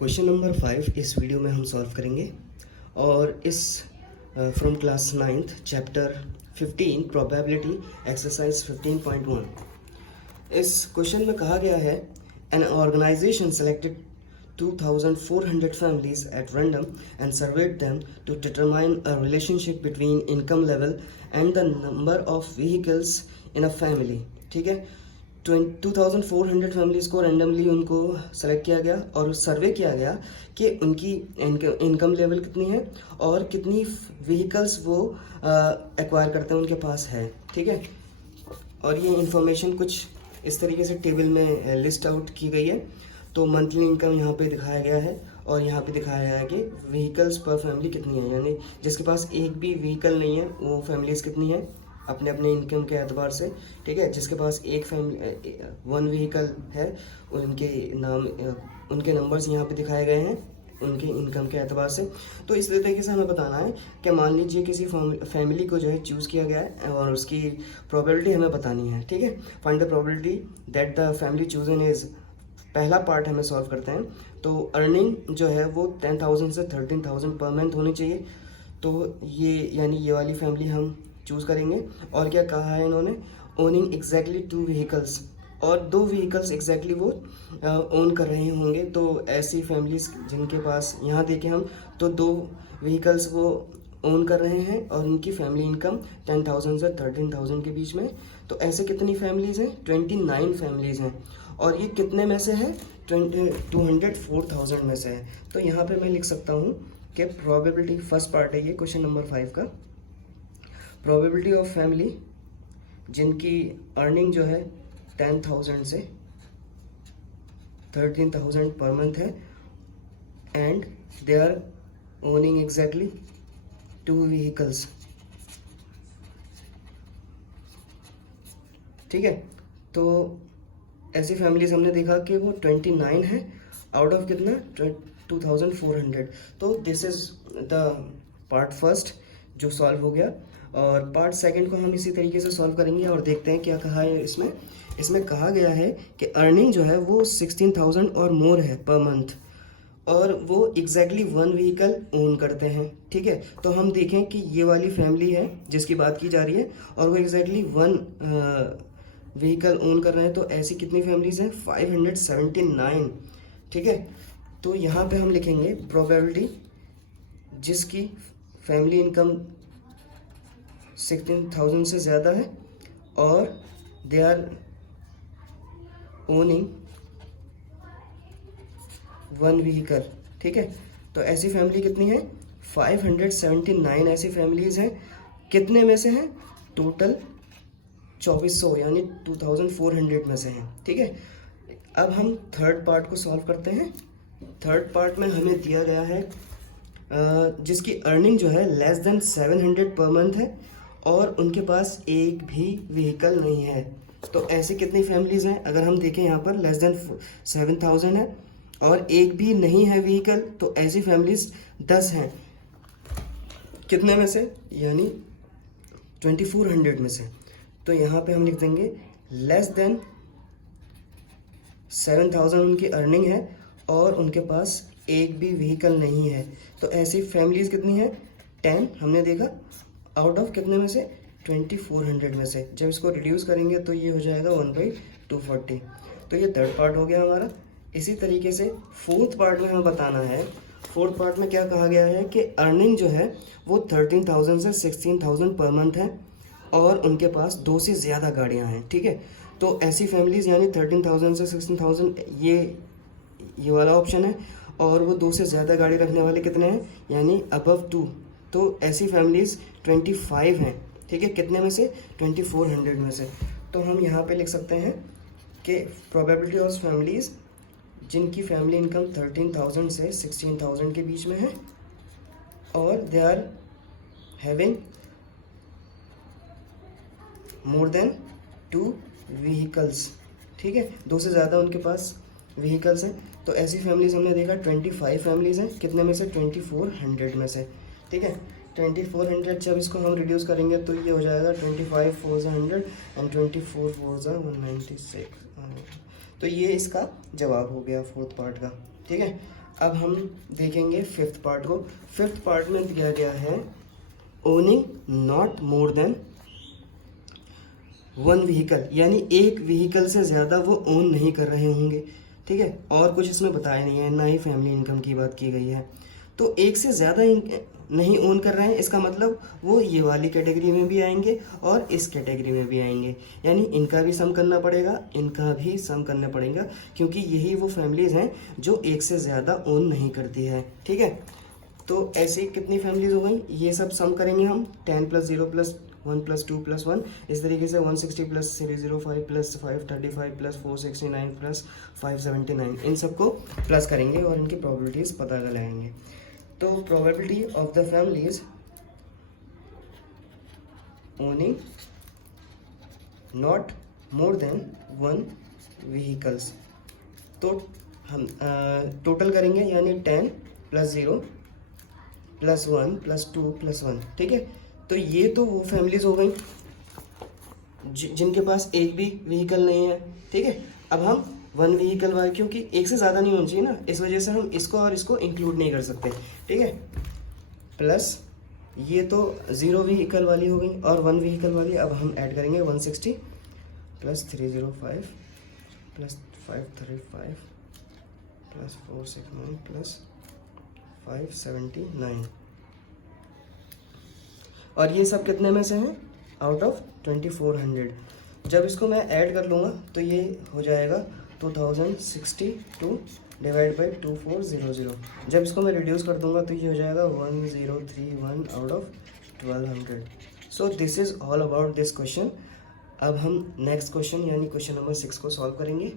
Question number 5 इस video में हम सॉल्व करेंगे और इस from class 9th chapter 15 probability exercise 15.1। इस क्वेश्चन में कहा गया है an organisation selected 2400 families at random and surveyed them to determine a relationship between income level and the number of vehicles in a family। ठीक है, 2400 families को randomly उनको select किया गया और सर्वे किया गया कि उनकी इनकम लेवल कितनी है और कितनी व्हीकल्स वो एक्वायर करते हैं उनके पास है। ठीक है, और ये इंफॉर्मेशन कुछ इस तरीके से टेबल में लिस्ट आउट की गई है। तो मंथली इनकम यहाँ पे दिखाया गया है और यहाँ पे दिखाया गया है कि व्हीकल्स पर फैमिली कितनी है, यानी जिसके पास एक भी व्हीकल नहीं है वो फैमिलीज़ कितनी है अपने अपने इनकम के एतबार से। ठीक है, जिसके पास एक फैमिली वन व्हीकल है उनके नाम उनके नंबर्स यहाँ पे दिखाए गए हैं उनके इनकम के एतबार से। तो इस तरीके से हमें बताना है कि मान लीजिए किसी फैमिली को जो है चूज़ किया गया है और उसकी प्रोबेबिलिटी हमें बतानी है। ठीक है, find the probability that the family chosen is, पहला पार्ट हमें सॉल्व करते हैं। तो अर्निंग जो है वो 10,000 से 13,000 पर मंथ होनी चाहिए। तो ये यानी ये वाली फैमिली हम चूज़ करेंगे। और क्या कहा है इन्होंने, ओनिंग एग्जैक्टली 2 व्हीकल्स, और 2 व्हीकल्स एग्जैक्टली वो ओन कर रहे होंगे। तो ऐसी फैमिलीज जिनके पास यहाँ देखें हम तो 2 व्हीकल्स वो ओन कर रहे हैं और उनकी फैमिली इनकम 10,000 से 13,000 के बीच में। तो ऐसे कितनी फैमिलीज़ हैं, 29 फैमिलीज़ हैं। और ये कितने में से है, 204,000 में से है। तो यहाँ पे मैं लिख सकता हूँ कि प्रोबेबिलिटी, फर्स्ट पार्ट है ये क्वेश्चन नंबर 5 का, प्रोबेबिलिटी ऑफ फैमिली जिनकी अर्निंग जो है 10,000 से 13,000 पर मंथ है and they are owning exactly 2 vehicles. ठीक है, तो ऐसी फैमिलीज हमने देखा कि वो 29 है आउट ऑफ कितना 2400। तो this is the part first जो सॉल्व हो गया। और पार्ट सेकंड को हम इसी तरीके से सॉल्व करेंगे और देखते हैं क्या कहा है इसमें। इसमें कहा गया है कि अर्निंग जो है वो 16,000 और मोर है पर मंथ और वो एग्जैक्टली 1 व्हीकल ओन करते हैं। ठीक है, तो हम देखें कि ये वाली फैमिली है जिसकी बात की जा रही है और वो एग्जैक्टली 1 व्हीकल ओन कर रहे हैं। तो ऐसी कितनी फैमिलीज हैं, 579। ठीक है, तो यहाँ पे हम लिखेंगे प्रोबेबिलिटी जिसकी फैमिली इनकम 16,000 से ज़्यादा है और दे आर ओनिंग 1 व्हीकल। ठीक है, तो ऐसी फैमिली कितनी है, 579 ऐसी फैमिलीज हैं। कितने में से हैं, टोटल 2400 यानी 2400 में से हैं। ठीक है, अब हम थर्ड पार्ट को सॉल्व करते हैं। थर्ड पार्ट में हमें दिया गया है जिसकी अर्निंग जो है लेस देन 700 पर मंथ है और उनके पास एक भी व्हीकल नहीं है। तो ऐसी कितनी फैमिलीज हैं, अगर हम देखें यहाँ पर लेस देन 7,000 है और एक भी नहीं है व्हीकल, तो ऐसी फैमिलीज 10 हैं। कितने में से, यानी 2400 में से। तो यहाँ पे हम लिख देंगे लेस देन 7,000 उनकी अर्निंग है और उनके पास एक भी व्हीकल नहीं है। तो ऐसी फैमिलीज कितनी है, 10 हमने देखा आउट ऑफ कितने में से, 2400 में से। जब इसको रिड्यूस करेंगे तो ये हो जाएगा 1/240। तो ये थर्ड पार्ट हो गया हमारा। इसी तरीके से फोर्थ पार्ट में हमें बताना है। फोर्थ पार्ट में क्या कहा गया है कि अर्निंग जो है वो 13,000 से 16,000 पर मंथ है और उनके पास 2 से ज़्यादा गाड़ियाँ हैं। ठीक है, तो ऐसी फैमिलीज यानी 13,000 से 16,000 ये वाला ऑप्शन है और वो 2 से ज़्यादा गाड़ी रखने वाले कितने हैं, यानी अबव 2। तो ऐसी फैमिलीज 25 हैं। ठीक है, कितने में से, 2400 में से। तो हम यहाँ पे लिख सकते हैं कि प्रोबेबिलिटी ऑफ फैमिलीज जिनकी फैमिली इनकम 13,000 से 16,000 के बीच में है और they are having more than 2 vehicles. ठीक है, 2 से ज़्यादा उनके पास व्हीकल्स हैं। तो ऐसी फैमिलीज हमने देखा 25 फैमिलीज हैं, कितने में से, 2400 में से। ठीक है, 2400 जब इसको हम रिड्यूस करेंगे तो ये हो जाएगा 25 4 100 एंड 24 4 196। तो ये इसका जवाब हो गया फोर्थ पार्ट का। ठीक है। अब हम देखेंगे फिफ्थ पार्ट को। फिफ्थ पार्ट में दिया गया है owning not more than one vehicle, यानी एक व्हीकल से ज़्यादा वो ओन नहीं कर रहे होंगे, ठीक है। और कुछ इसमें बताया नहीं है, ना ही फैमिली इनकम की बात की गई है। तो एक से ज़्यादा नहीं ओन कर रहे हैं, इसका मतलब वो ये वाली कैटेगरी में भी आएंगे और इस कैटेगरी में भी आएंगे, यानी इनका भी सम करना पड़ेगा, इनका भी सम करना पड़ेगा, क्योंकि यही वो फैमिलीज़ हैं जो एक से ज़्यादा ओन नहीं करती है, ठीक है। तो ऐसे कितनी फैमिलीज हो गई, ये सब सम करेंगे हम। 10 + 0 + 1 + 2 + 1, इस तरीके से 160 + 305 + 535 + 469 + 579, इन सबको प्लस करेंगे और इनकी प्रोबेबिलिटीज पता लगाएंगे। तो probability of the families owning not more than one vehicles, तो हम टोटल करेंगे, यानी 10 + 0 + 1 + 2 + 1, ठीक है। तो ये तो वो फैमिलीज हो गई जिनके पास एक भी व्हीकल नहीं है, ठीक है। अब हम वन व्हीकल वाले, क्योंकि एक से ज़्यादा नहीं होना चाहिए ना, इस वजह से हम इसको और इसको इंक्लूड नहीं कर सकते, ठीक है। प्लस ये तो 0 व्हीकल वाली हो गई और 1 व्हीकल वाली। अब हम ऐड करेंगे 160 + 305 + 535 + 469 + 579, और ये सब कितने में से हैं, आउट ऑफ 2400। जब इसको मैं ऐड कर लूँगा तो ये हो जाएगा 2062 डिवाइड बाई 2400। जब इसको मैं रिड्यूस कर दूंगा तो ये हो जाएगा 1031 out of 1200। So this is all about this question. अब हम नेक्स्ट क्वेश्चन यानी क्वेश्चन नंबर 6 को सॉल्व करेंगे।